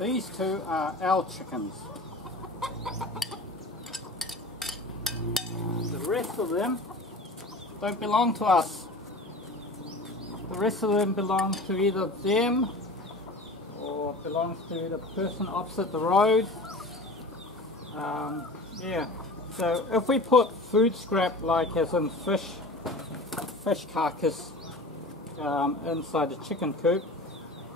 These two are our chickens. The rest of them don't belong to us. The rest of them belong to either them or belongs to the person opposite the road. Yeah, so if we put food scrap, like as in fish carcass, inside the chicken coop,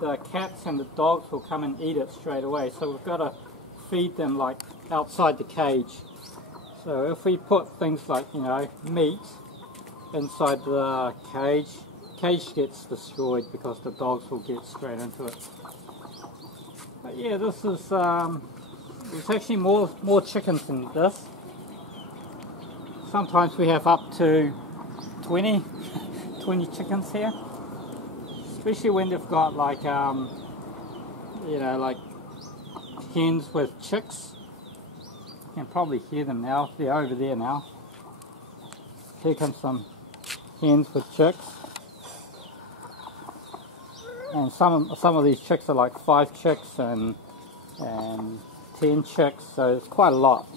the cats and the dogs will come and eat it straight away. So we've got to feed them like outside the cage. So if we put things like, you know, meat inside the cage gets destroyed because the dogs will get straight into it. But yeah, this is there's actually more chickens than this. Sometimes we have up to 20 chickens here, especially when they've got like you know, like hens with chicks. You can probably hear them now. They're over there now. Here comes some hens with chicks, and some of these chicks are like 5 chicks and 10 chicks, so it's quite a lot.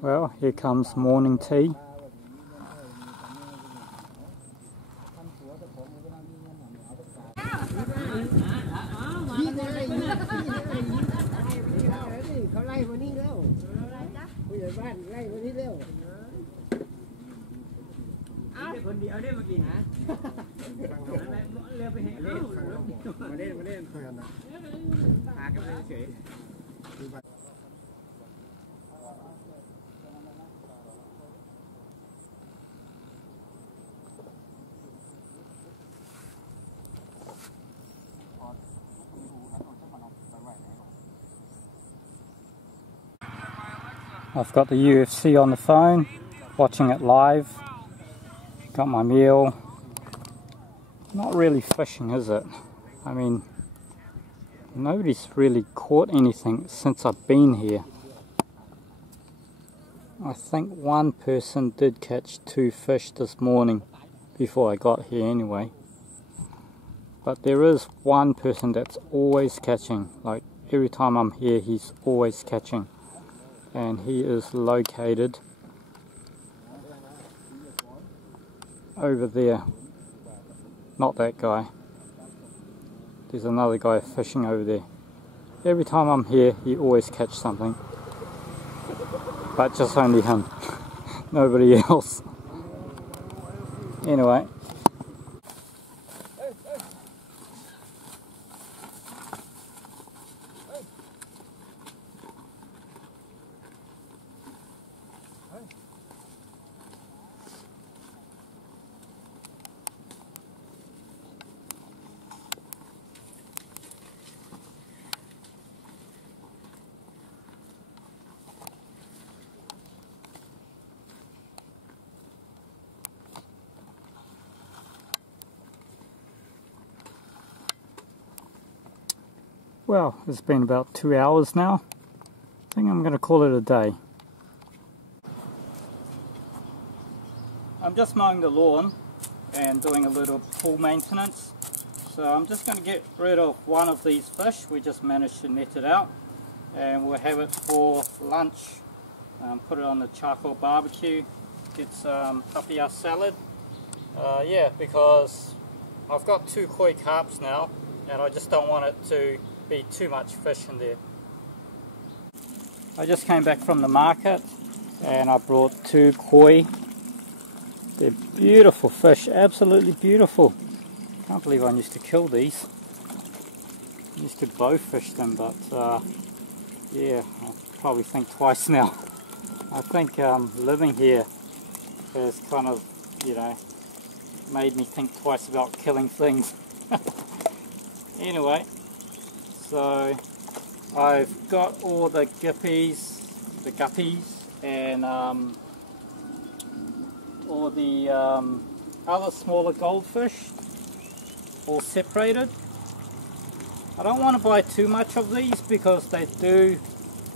Well, here comes morning tea. I've got the UFC on the phone, watching it live. Got my meal. Not really fishing, is it? I mean, nobody's really caught anything since I've been here. I think one person did catch 2 fish this morning before I got here anyway. But there is one person that's always catching. Like every time I'm here, he's always catching. And he is located over there. Not that guy. There's another guy fishing over there. Every time I'm here, he always catches something. But just only him. Nobody else. Anyway. Well, it's been about 2 hours now. I think I'm going to call it a day. I'm just mowing the lawn and doing a little pool maintenance. So I'm just going to get rid of one of these fish. We just managed to net it out. And we'll have it for lunch. Put it on the charcoal barbecue. Get some tapia salad. Yeah, because I've got 2 koi carps now. And I just don't want it to be too much fish in there. I just came back from the market and I brought 2 koi. They're beautiful fish, absolutely beautiful. Can't believe I used to kill these. Used to bow fish them, but yeah, I probably think twice now. I think living here has kind of, you know, made me think twice about killing things. Anyway, so I've got all the guppies, and all the other smaller goldfish all separated. I don't want to buy too much of these because they do,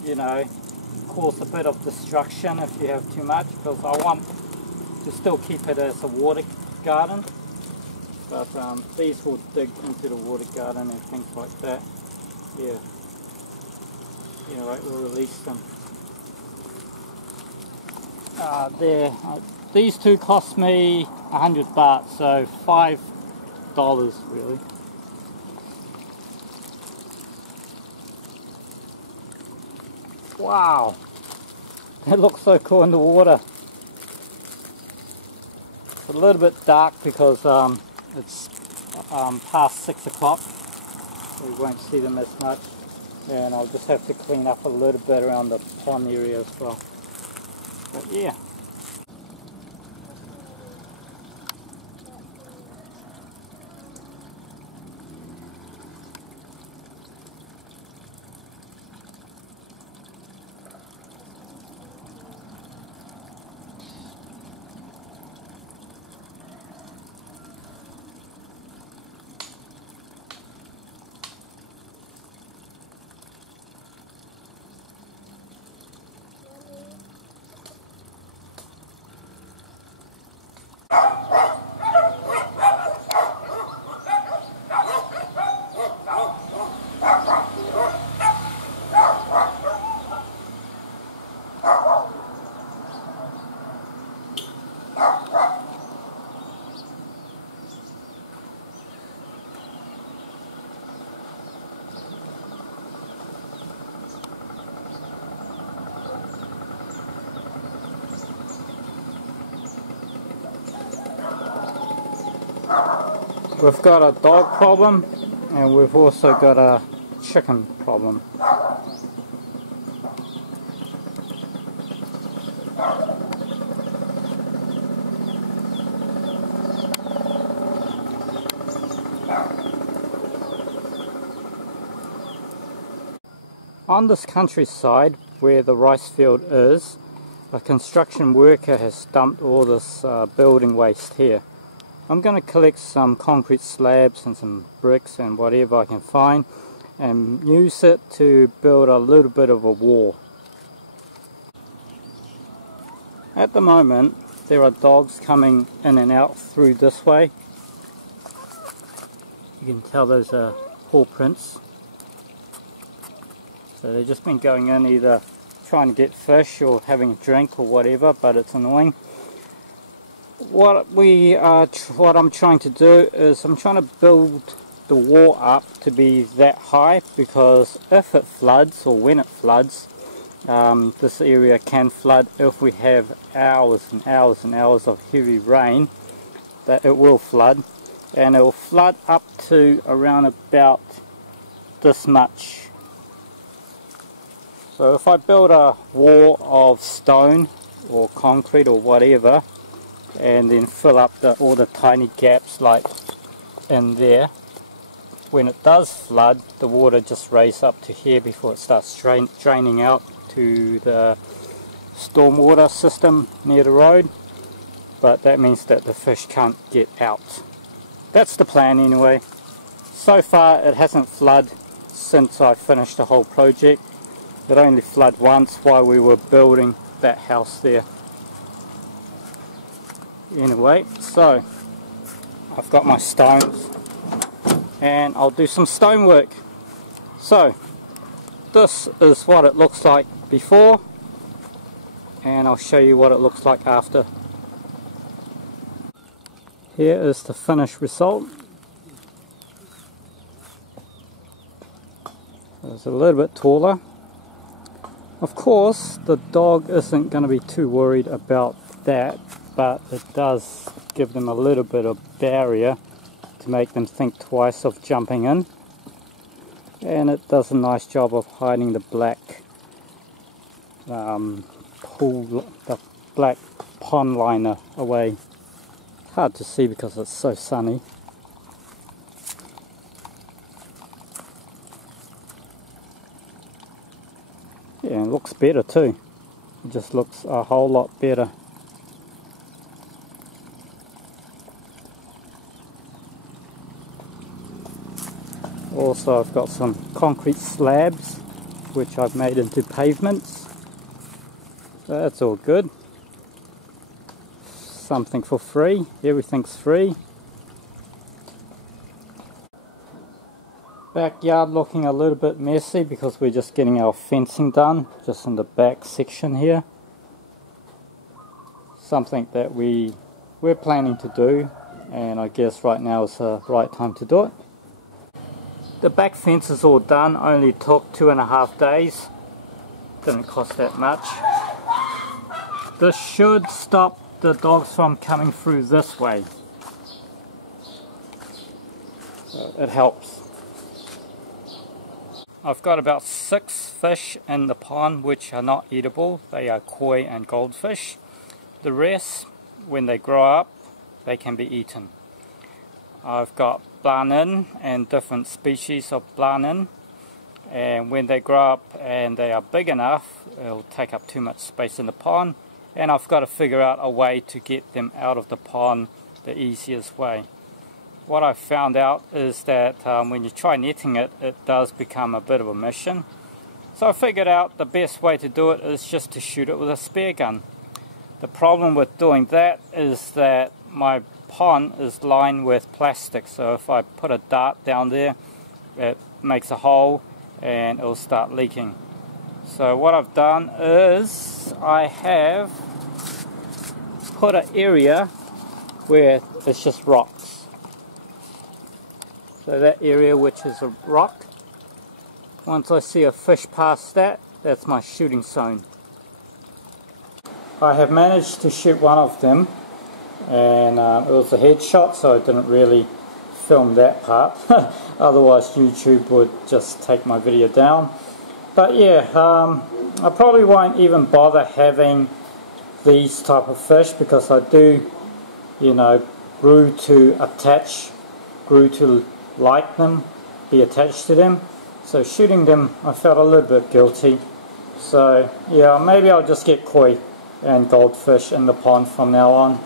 you know, cause a bit of destruction if you have too much, because I want to still keep it as a water garden. But these will dig into the water garden and things like that. Yeah. Anyway, we'll release them. These two cost me 100 baht, so $5 really. Wow, that looks so cool in the water. It's a little bit dark because it's past 6 o'clock, so you won't see them as much, and I'll just have to clean up a little bit around the pond area as well. But yeah. We've got a dog problem, and we've also got a chicken problem. On this countryside where the rice field is, a construction worker has dumped all this building waste here. I'm going to collect some concrete slabs and some bricks and whatever I can find and use it to build a little bit of a wall. At the moment there are dogs coming in and out through this way. You can tell those are paw prints. So they've just been going in either trying to get fish or having a drink or whatever, but it's annoying. What I'm trying to do is I'm trying to build the wall up to be that high, because if it floods, or when it floods, this area can flood. If we have hours and hours and hours of heavy rain, that it will flood, and it will flood up to around about this much. So if I build a wall of stone or concrete or whatever, and then fill up all the tiny gaps like in there, when it does flood, the water just raises up to here before it starts draining out to the stormwater system near the road. But that means that the fish can't get out. That's the plan anyway. So far it hasn't flooded since I finished the whole project. It only flooded once while we were building that house there. Anyway, so I've got my stones and I'll do some stonework. So this is what it looks like before, and I'll show you what it looks like after. Here is the finished result. It's a little bit taller. Of course the dog isn't going to be too worried about that, but it does give them a little bit of barrier to make them think twice of jumping in. and it does a nice job of hiding the black the black pond liner away. Hard to see because it's so sunny. Yeah, it looks better too. It just looks a whole lot better. Also, I've got some concrete slabs which I've made into pavements. So that's all good. Something for free. Everything's free. Backyard looking a little bit messy because we're just getting our fencing done just in the back section here. Something that we're planning to do, and I guess right now is the right time to do it. The back fence is all done, only took 2.5 days. Didn't cost that much. This should stop the dogs from coming through this way. So it helps. I've got about 6 fish in the pond which are not eatable. They are koi and goldfish. The rest, when they grow up, they can be eaten. I've got blanin and different species of blanin, and when they grow up and they are big enough, it'll take up too much space in the pond, and I've got to figure out a way to get them out of the pond the easiest way. What I've found out is that when you try netting it, it does become a bit of a mission. So I figured out the best way to do it is just to shoot it with a spear gun. The problem with doing that is that my pond is lined with plastic, so if I put a dart down there, it makes a hole and it'll start leaking. So what I've done is I have put an area where it's just rocks. So that area which is a rock, once I see a fish past that, that's my shooting zone. I have managed to shoot one of them, and it was a headshot, so I didn't really film that part. Otherwise YouTube would just take my video down. But yeah, I probably won't even bother having these type of fish because I do, you know, grew to like them, be attached to them. So shooting them, I felt a little bit guilty. So yeah, maybe I'll just get koi and goldfish in the pond from now on.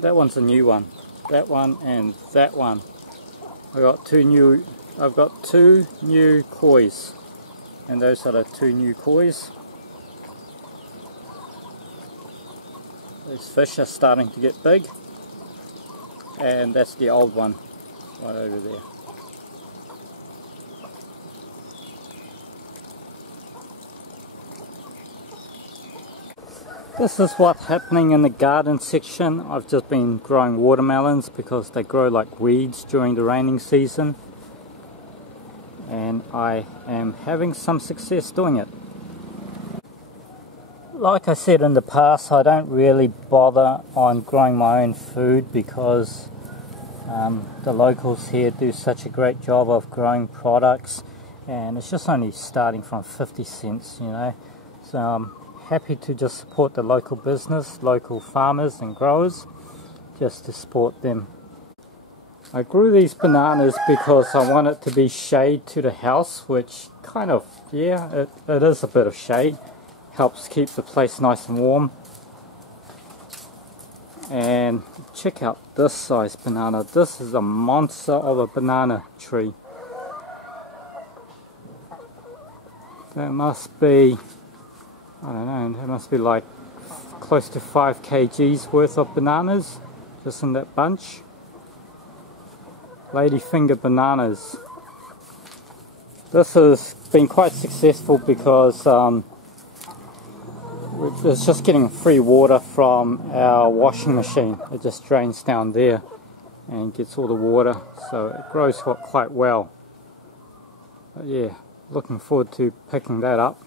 That one's a new one. That one and that one. I've got two new kois, and those are the 2 new kois. Those fish are starting to get big, and that's the old one right over there. This is what's happening in the garden section. I've just been growing watermelons because they grow like weeds during the raining season, and I am having some success doing it. Like I said in the past, I don't really bother on growing my own food because the locals here do such a great job of growing products and it's just only starting from 50 cents, you know. So I'm happy to just support the local business, local farmers and growers, just to support them. I grew these bananas because I want it to be shade to the house, which kind of, yeah, it is a bit of shade. Helps keep the place nice and warm. And check out this size banana. This is a monster of a banana tree. That must be, I don't know, it must be like close to 5 kgs worth of bananas just in that bunch. Ladyfinger bananas. This has been quite successful because it's just getting free water from our washing machine. It just drains down there and gets all the water, so it grows quite well. But yeah, looking forward to picking that up.